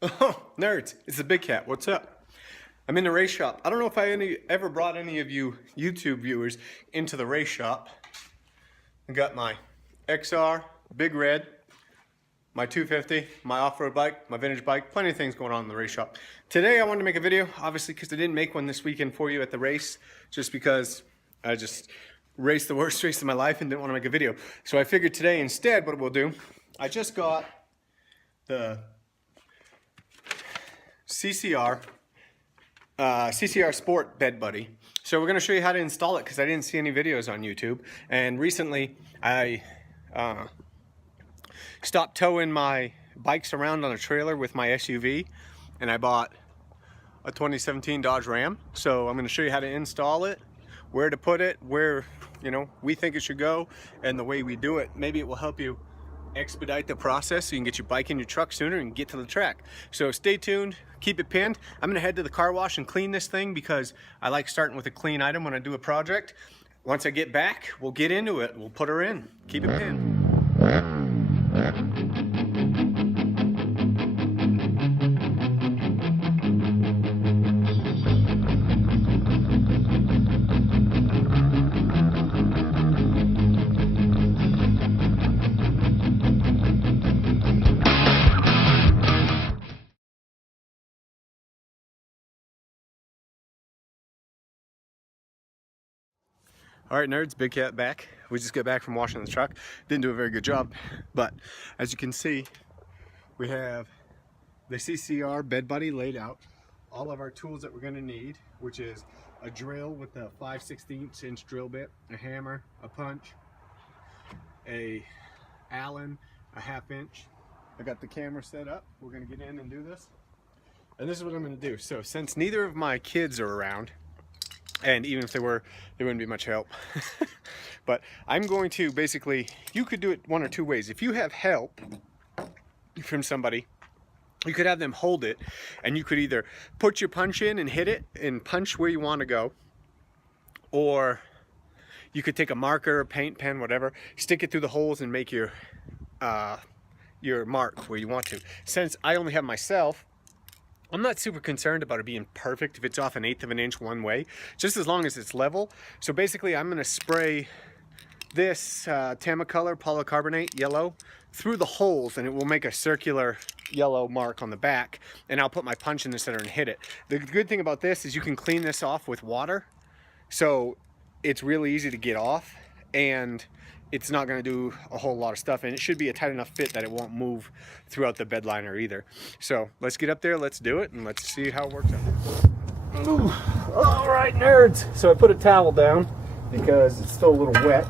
Oh, nerds, it's the BigCat. What's up? I'm in the race shop. I don't know if I ever brought any of you YouTube viewers into the race shop. I got my XR, Big Red, my 250, my off-road bike, my vintage bike, plenty of things going on in the race shop. Today I wanted to make a video, obviously because I didn't make one this weekend for you at the race, just because I just raced the worst race of my life and didn't want to make a video. So I figured today instead what we'll do, I just got the CCR Sport Bed Buddy. So we're going to show you how to install it because I didn't see any videos on YouTube. And recently I stopped towing my bikes around on a trailer with my SUV, and I bought a 2017 Dodge Ram. So I'm going to show you how to install it, where to put it, where we think it should go, and the way we do it. Maybe it will help you expedite the process so you can get your bike in your truck sooner and get to the track. So stay tuned, keep it pinned. I'm gonna head to the car wash and clean this thing because I like starting with a clean item when I do a project. Once I get back, we'll get into it. We'll put her in. Keep it pinned. All right, nerds, BigCat back. We just got back from washing the truck. Didn't do a very good job, but as you can see, we have the CCR Bed Buddy laid out. All of our tools that we're gonna need, which is a drill with a 5/16 inch drill bit, a hammer, a punch, a Allen, a 1/2 inch. I got the camera set up. We're gonna get in and do this. And this is what I'm gonna do. So since neither of my kids are around, and even if they were, there wouldn't be much help. But I'm going to basically, you could do it one or two ways. If you have help from somebody, you could have them hold it, and you could either put your punch in and hit it and punch where you want to go, or you could take a marker, a paint pen, whatever, stick it through the holes and make your mark where you want to. Since I only have myself, I'm not super concerned about it being perfect if it's off 1/8 of an inch one way, just as long as it's level. So basically I'm gonna spray this Tamacolor polycarbonate yellow through the holes, and it will make a circular yellow mark on the back, and I'll put my punch in the center and hit it. The good thing about this is you can clean this off with water, so it's really easy to get off, and it's not going to do a whole lot of stuff, and it should be a tight enough fit that it won't move throughout the bed liner either. So let's get up there, let's do it, and let's see how it works out. Ooh. All right, nerds. So I put a towel down because it's still a little wet.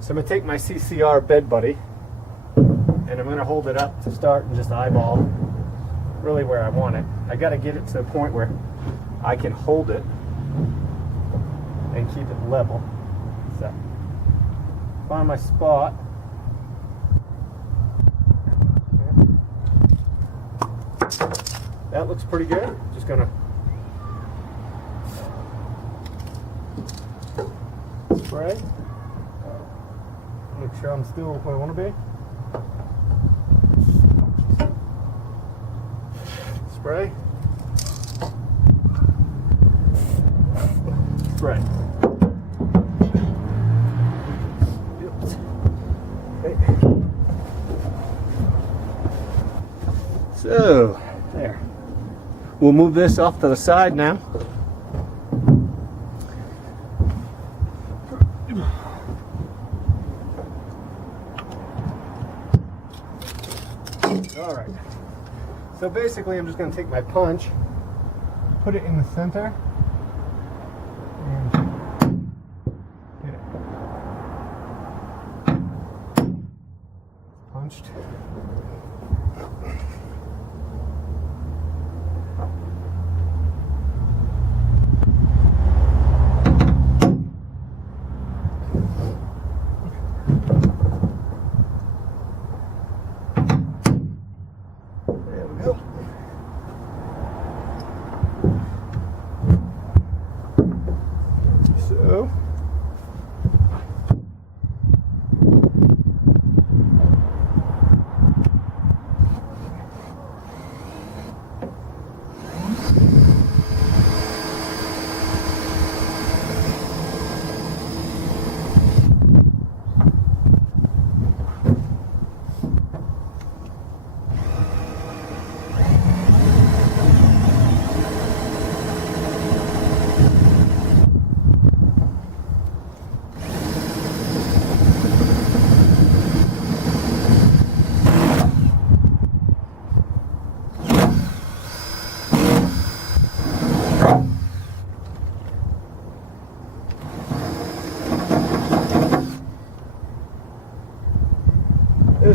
So I'm going to take my CCR Bed Buddy, and I'm going to hold it up to start and just eyeball really where I want it. I got to get it to the point where I can hold it and keep it level. So find my spot. That looks pretty good. Just gonna spray. Make sure I'm still where I want to be. Spray. Spray. So, there. We'll move this off to the side now. All right. So basically, I'm just going to take my punch, put it in the center, and hit it. Punched.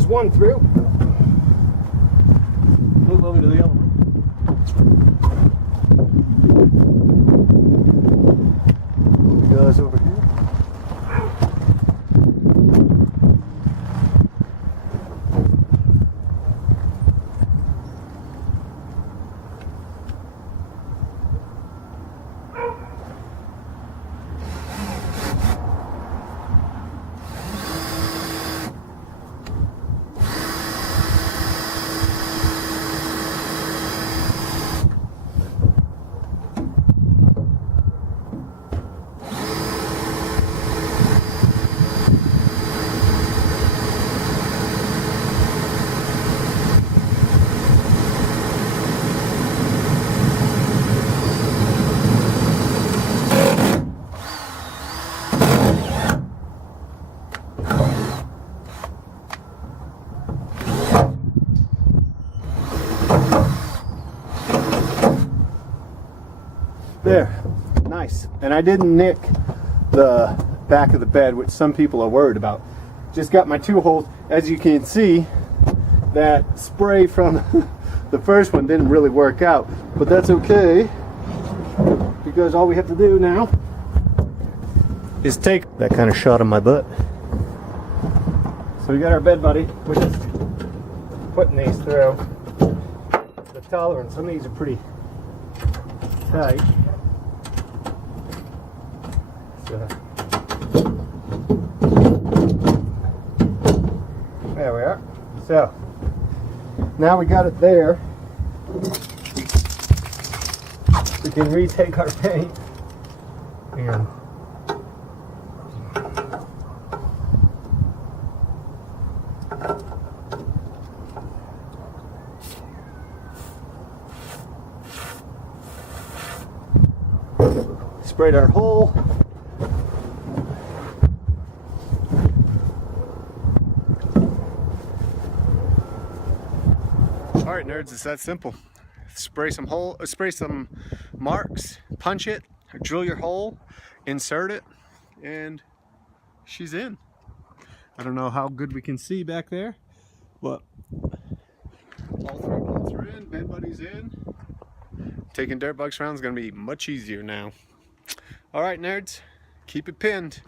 one through. Move over to the other one. Guys over here. There, nice. And I didn't nick the back of the bed, which some people are worried about. Just got my 2 holes. As you can see, that spray from the first one didn't really work out, but that's okay, because all we have to do now is take that kind of shot on my butt. So we got our bed buddy. We're just putting these through. The tolerance on these are pretty tight. There we are. So now we got it there. We can retake our paint and sprayed our hole. Alright nerds, it's that simple. Spray some marks, punch it, drill your hole, insert it, and she's in. I don't know how good we can see back there, but all 3 bolts are in, bed buddy's in. Taking dirt bugs around is going to be much easier now. Alright nerds, keep it pinned.